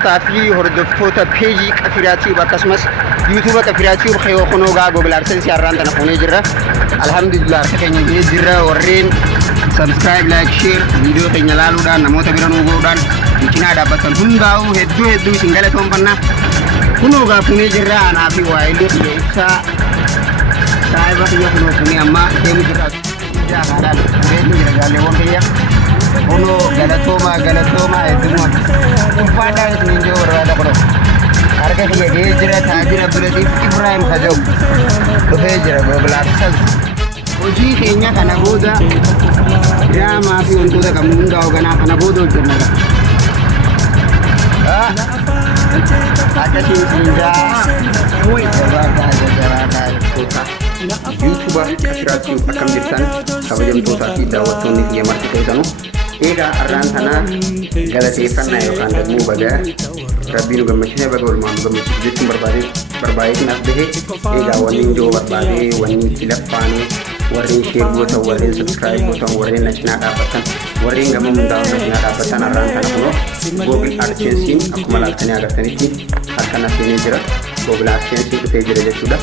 daawwattootaa fi hordoftoota peejii Qafiraa Tube akkasumas YouTube Qafiraa Tube xiyoo kunoogaa Google AdSense har'aan tana fuunee jirra. Alhamdulillah harka keenya gahee jirra. Warreen subscribe, like, share viidiyoo keenya ilaaluudhaan namoota bira nu ga'uudhaan cinaa dhaabbatan hundaa'u hedduu isin galatoomfanna. Kunoogaa fuunee jirra. Anaa fi waa'illee biyya ibsaa saayiba xiyya kunoo fuunee amma deemu jirra. Jaalaadhaan reetu jira jaalleewwan kiyya. Uno galatoma hedduuma ulfaadhaan isin jiru barbaada qodo harka kiyya gahee jira. Taajira Abdulatif Ibrahim Kajaw dhufee jira Google AdSense. Hojii keenya kana booda diraamaa fi wantoota qabnu hundaa hoogganaa kana booda hojjenna. Akkasiin siinjaa YouTuber Qafiraa Tube akkam jirtan kabajamtootaa fi daawwattoonni kiyya marti keessanuu. Egaa har'aan tana galateeffannaa yookaan dammoo baga Rabbiin nu gammachiise baga walumaan nu gammachiise jechuun barbaadeetiin as bahe. Egaa wanni ijoo barbaadee wanni itti laffaanee warreen share gootan warreen subscribe gootan warreen na cinaa dhaabbatan warreen gama hundaa'uun na cinaa dhaabbatan har'aan tana kunoo Google AdSense'n akkuma laaltanii agartanitti harka na seenee jira. Google AdSense'n dhufee jira jechuudha.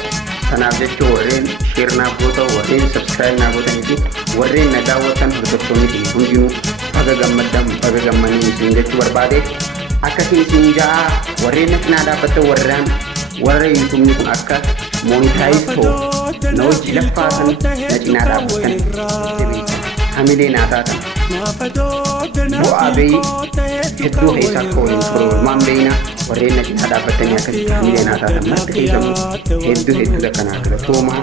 Kanaaf jechuun warreen share naaf gootan warreen subscribe naaf gootanii fi warreen na daawwatan hordoftoonni hundinuu baga gammaddan baga gammanii isin jechuu barbaade. Akkasiin isin ja'a warreen na cinaa dhaabbatan warra YouTube kun akka monetize ta'u na hojii laffaasan na cinaa dhaabbatan hamilee naa taatan bu'aa bahii hedduu keessaa akka waliin turu walumaan bahina warreen na cinaa dhaabbatanii akkasitti hamilee naa taatan marti keessanuu hedduu akkanaa galatoomaa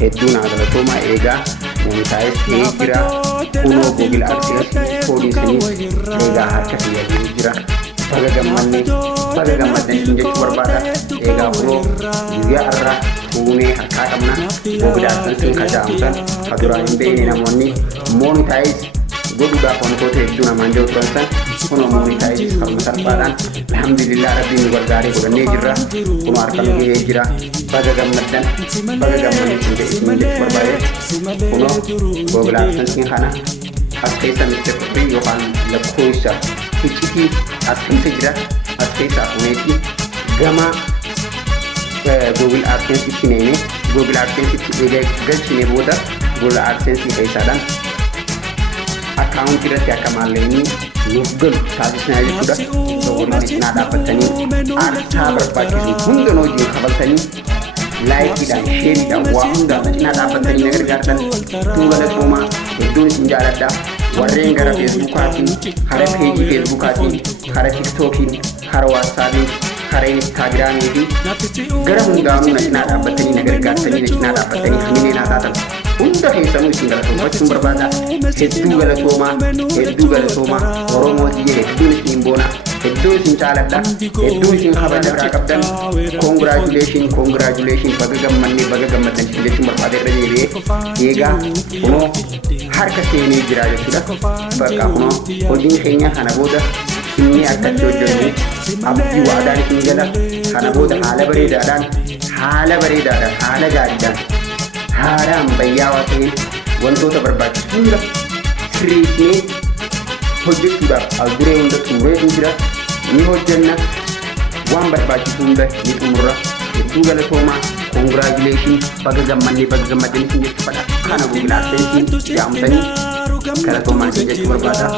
hedduu naa galatoomaa. Eegaa monetize ta'ee jira. Kunoo Google AdSense pooliisanii eegaa harka fayyadamee jira. Baga gammaddan isin jechuu barbaada. Egaa kunoo guyyaa irraa fuunee harkaa qabna. Google AdSense'n kajaa'amsan ka duraan hin beekne namoonni monetize godhuudhaaf wantoota hedduu namaan jiru turan san kunoo monetize karuma salphaadhaan alhamdulillah Rabbiin nu gargaaree godhannee jirra. Kunoo harka nu gahee jira. Baga gammaddan baga gammaddan isin jechuu barbaade. Kunoo Google AdSense'n kana as keessa Mr. Free yookaan lakkoofsa iccitii as keessa jira. As keessa fuuneetti gama Google AdSense itti neene Google AdSense itti galchine booda Google AdSense keessaadhaan akkaawuntii irratti akka maallaqni nuuf galu taasisnaa jechuudha. Warreen cinaa dhaabbatanii aarsaa barbaachisu hunda hojiin kabaltanii laayikiidhaan sheeriidhaan waa hundaa cinaa dhaabbatanii na gargaartan hedduu galatoomaa hedduun isin jaaladha. Warreen gara Facebookaatiin kara peejii Facebookaatiin kara TikTokiin kara WhatsAppiin kara Instagramii fi gara hundaanuu na cinaa dhaabbatanii na gargaartanii na cinaa dhaabbatanii hamilee naa taatan hunda keessanuu isin galatoomfachuun barbaada. Hedduu galatoomaa Oromoo biyya hedduun isin boona hedduu isin jaaladha hedduu isin kabaja biraa qabdan. Congratulation baga gammaddan isin jechuun barbaada irra deebi'ee. Eegaa kunoo harka seenee jira jechuudha. Bakka kunoo hojiin keenya kana booda inni akkatti hojjennu abdii waadaan isin jala kana booda haala bareedaadhaan haala gaariidhaan haala ammayyaawaa ta'een wantoota barbaachisu hunda sirreessinee hojjechuudhaaf as duree hunda xumuree jira. Ni hojjenna waan barbaachisu hunda ni xumurra. Hedduu galatoomaa congratulation baga gammaddan isin jechuudha. Kana Google AdSense'n jaamtanii galatoomaa isin jechuu barbaada.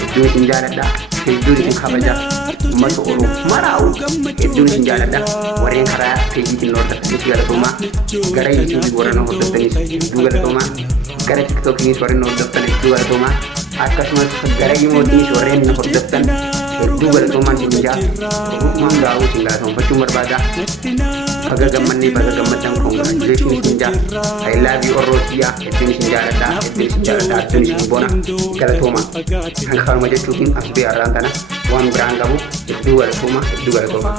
Hedduu isin jaaladha hedduu isin kabaja. Uummata Oromoo maraa'u hedduun isin jaaladha. Warreen karaa peejiitiin hordoftanis galatoomaa. Gara YouTube warreen hordoftanis hedduu galatoomaa. Gara TikTokiinis warreen hordoftan hedduu galatoomaa. Akkasumas gara Imootiinis warreen hordoftan hedduu galatoomaa isin jaa gaa'uu isin galatoomfachuun barbaada. Baga gammaddan congratulation isin jaa. I love you Orootiyaa hedduun isin jaaladha hedduun isin boona galatoomaa. Kan kanuma jechuutiin as bee har'aan tana waan biraan qabu hedduu galatoomaa.